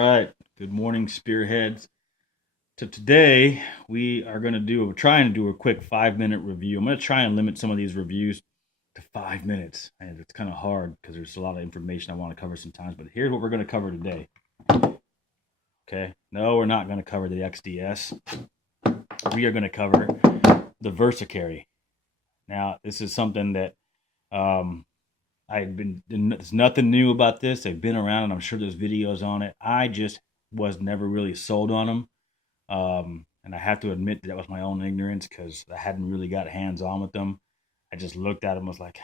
All right, good morning, spearheads. So today we're trying to do a quick 5-minute review. I'm going to try and limit some of these reviews to 5 minutes, and it's kind of hard because there's a lot of information I want to cover sometimes. But here's what we're going to cover today. Okay, no, we're not going to cover the XDS. We are going to cover the VersaCarry. Now, this is something that there's nothing new about this. They've been around, and I'm sure there's videos on it. I just was never really sold on them. And I have to admit that was my own ignorance because I hadn't really got hands on with them. I just looked at them and was like,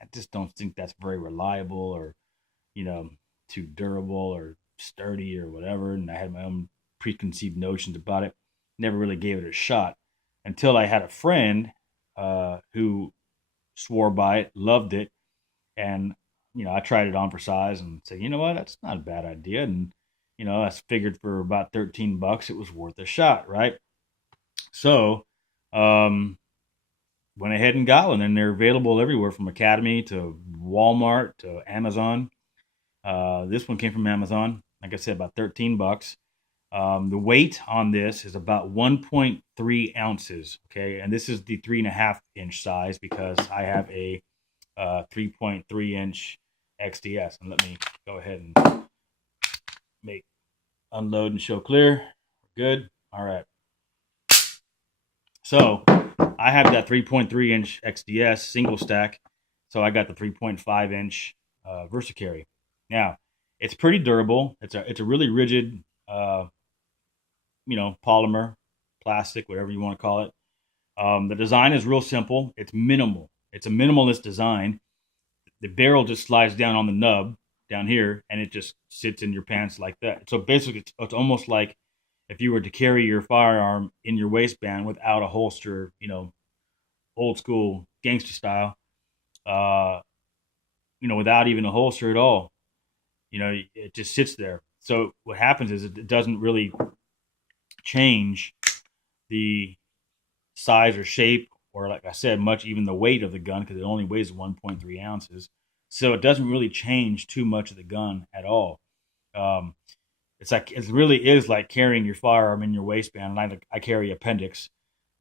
I just don't think that's very reliable or, too durable or sturdy or whatever. And I had my own preconceived notions about it. Never really gave it a shot until I had a friend who swore by it, loved it. And, I tried it on for size and said, you know what, that's not a bad idea. And, I figured for about $13, it was worth a shot, right? So, went ahead and got one, and they're available everywhere from Academy to Walmart to Amazon. This one came from Amazon, like I said, about $13. The weight on this is about 1.3 ounces. Okay, and this is the 3.5-inch size because I have a 3.3-inch XDS. And let me go ahead and unload and show clear. Good. All right. So I have that 3.3-inch XDS single stack. So I got the 3.5-inch VersaCarry. Now, it's pretty durable. It's a really rigid, polymer, plastic, whatever you want to call it. The design is real simple. It's minimal. It's a minimalist design. The barrel just slides down on the nub down here, and it just sits in your pants like that. So basically, it's almost like if you were to carry your firearm in your waistband without a holster, old school gangster style, without even a holster at all. It just sits there. So what happens is it doesn't really change the size or shape, or like I said, much even the weight of the gun because it only weighs 1.3 ounces. So it doesn't really change too much of the gun at all. It really is like carrying your firearm in your waistband. And I carry appendix.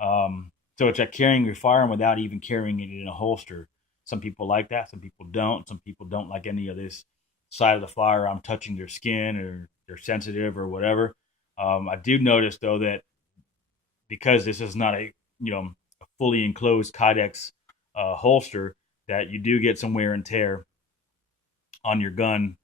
So it's like carrying your firearm without even carrying it in a holster. Some people like that. Some people don't. Some people don't like any of this side of the firearm touching their skin, or they're sensitive or whatever. I do notice though that because this is not a fully enclosed Kydex holster, that you do get some wear and tear on your gun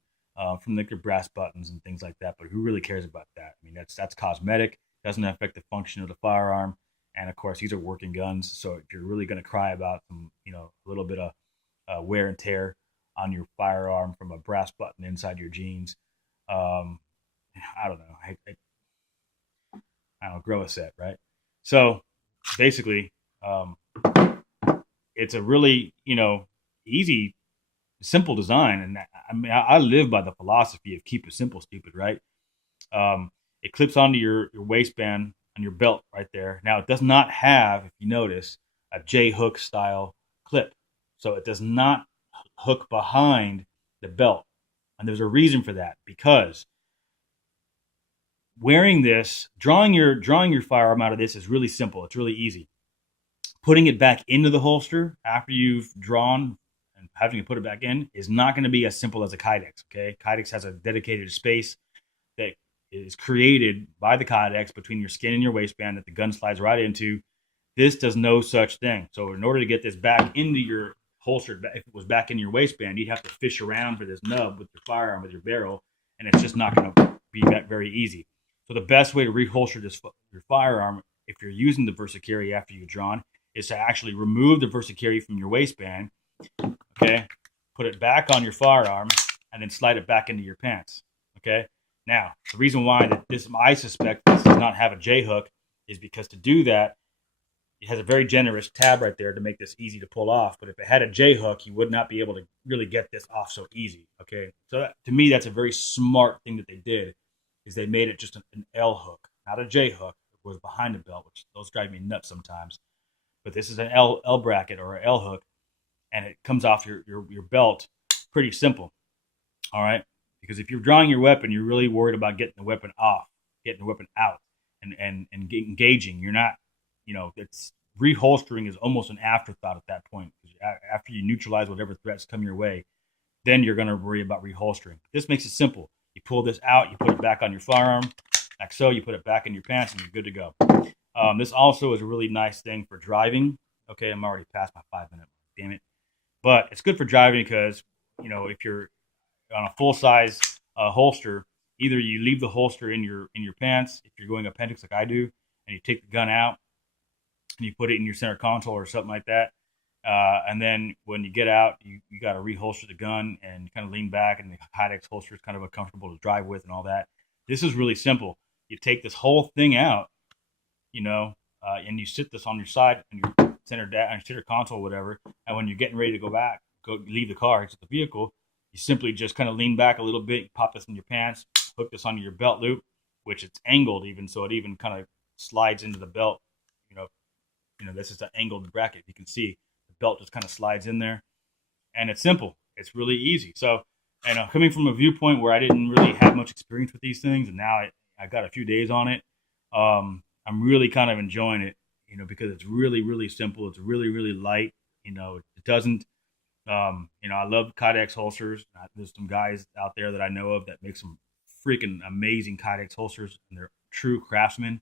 from the brass buttons and things like that. But who really cares about that? I mean, that's cosmetic. Doesn't affect the function of the firearm. And of course, these are working guns. So if you're really going to cry about some, a little bit of wear and tear on your firearm from a brass button inside your jeans, I don't know. I don't grow a set, right? So basically, it's a really, easy, simple design. And I mean, I live by the philosophy of keep it simple, stupid, right? It clips onto your waistband on your belt right there. Now, it does not have, if you notice, a J-hook style clip. So it does not hook behind the belt. And there's a reason for that, because wearing this, drawing your firearm out of this is really simple. It's really easy. Putting it back into the holster after you've drawn and having to put it back in is not going to be as simple as a Kydex. Okay, Kydex has a dedicated space that is created by the Kydex between your skin and your waistband that the gun slides right into. This does no such thing. So in order to get this back into your holster, if it was back in your waistband, you'd have to fish around for this nub with your firearm, with your barrel, and it's just not going to be that very easy. So the best way to reholster your firearm, if you're using the VersaCarry after you've drawn, is to actually remove the VersaCarry from your waistband, okay, put it back on your firearm, and then slide it back into your pants, okay? Now, the reason why I suspect this does not have a J-hook is because to do that, it has a very generous tab right there to make this easy to pull off. But if it had a J-hook, you would not be able to really get this off so easy, okay? So to me, that's a very smart thing that they did, is they made it just an L hook, not a J hook. It was behind the belt, which those drive me nuts sometimes. But this is an L bracket or an L hook, and it comes off your belt. Pretty simple. All right. Because if you're drawing your weapon, you're really worried about getting the weapon off, getting the weapon out, and engaging. You're not, it's reholstering is almost an afterthought at that point. After you neutralize whatever threats come your way, then you're going to worry about reholstering. This makes it simple. You pull this out, you put it back on your firearm, like so. You put it back in your pants, and you're good to go. This also is a really nice thing for driving. Okay, I'm already past my 5-minute. Damn it! But it's good for driving because if you're on a full size holster, either you leave the holster in your pants if you're going appendix like I do, and you take the gun out and you put it in your center console or something like that. And then when you get out, you got to reholster the gun and kind of lean back, and the Kydex holster is kind of uncomfortable to drive with and all that. This is really simple. You take this whole thing out, and you sit this on your side and your center console, whatever. And when you're getting ready to leave the car, exit the vehicle, you simply just kind of lean back a little bit, pop this in your pants, hook this onto your belt loop, which it's angled even, so it even kind of slides into the belt. This is an angled bracket. You can see the belt just kind of slides in there, and it's simple. It's really easy. So, coming from a viewpoint where I didn't really have much experience with these things, and now I got a few days on it, I'm really kind of enjoying it, because it's really, really simple. It's really, really light. It doesn't, I love Kydex holsters. There's some guys out there that I know of that make some freaking amazing Kydex holsters, and they're true craftsmen.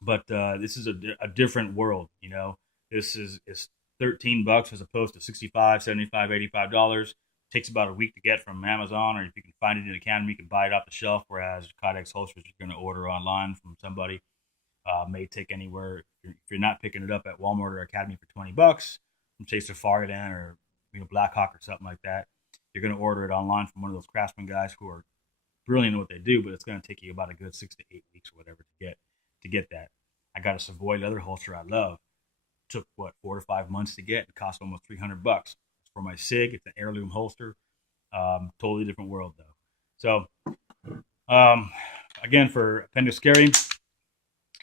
But this is a different world. This is $13 as opposed to $65, $75, $85. Takes about a week to get from Amazon, or if you can find it in Academy, you can buy it off the shelf. Whereas Kydex holsters, you're going to order online from somebody, may take anywhere. If you're not picking it up at Walmart or Academy for $20 from say Safari Land or Blackhawk or something like that, you're going to order it online from one of those craftsman guys who are brilliant at what they do. But it's going to take you about a good 6 to 8 weeks or whatever to get that. I got a Savoy leather holster I love. Took 4 to 5 months to get. It cost almost $300. It's for my SIG. It's an heirloom holster. Totally different world though. So again, for appendix carry,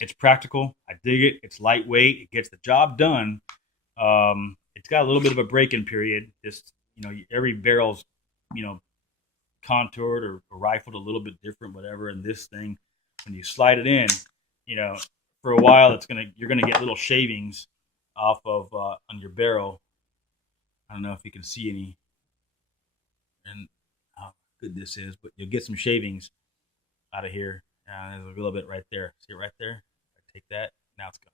it's practical. I dig it. It's lightweight. It gets the job done. It's got a little bit of a break-in period. Just every barrel's contoured or rifled a little bit different, whatever. And this thing, when you slide it in, for a while you're gonna get little shavings off of on your barrel. I don't know if you can see any, and how good this is, but you'll get some shavings out of here. There's a little bit right there. See it right there? I take that. Now it's gone.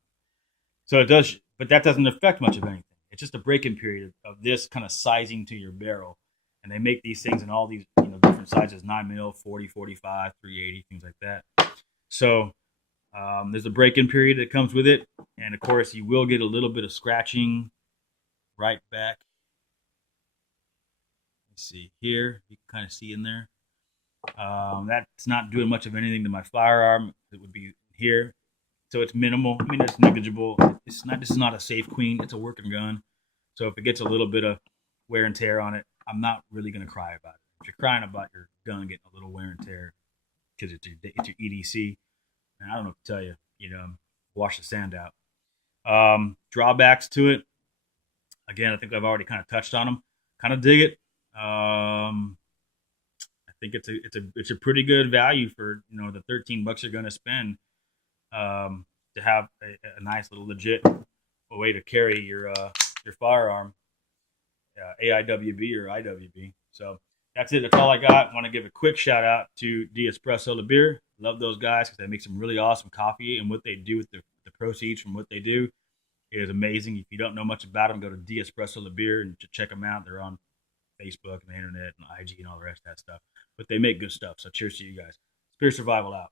So it does, but that doesn't affect much of anything. It's just a break-in period of this kind of sizing to your barrel, and they make these things in all these different sizes: 9mm, 40, 45, 380, things like that. So there's a break-in period that comes with it, and of course you will get a little bit of scratching right back. Let's see here, you can kind of see in there. That's not doing much of anything to my firearm. It would be here, so it's minimal. I mean, it's negligible. This is not a safe queen. It's a working gun. So if it gets a little bit of wear and tear on it, I'm not really going to cry about it. If you're crying about your gun getting a little wear and tear because it's your EDC, and I don't know what to tell you. Wash the sand out. Drawbacks to it. Again, I think I've already kind of touched on them. Kind of dig it. I think it's a pretty good value for the $13 you're going to spend to have a nice little legit way to carry your firearm, AIWB or IWB. So that's it. That's all I got. I want to give a quick shout out to D'Espresso the beer. Love those guys because they make some really awesome coffee, and what they do with the proceeds from what they do is amazing. If you don't know much about them, go to D'Espresso the beer and check them out. They're on Facebook and the internet and IG and all the rest of that stuff. But they make good stuff. So cheers to you guys. Spirit Survival out.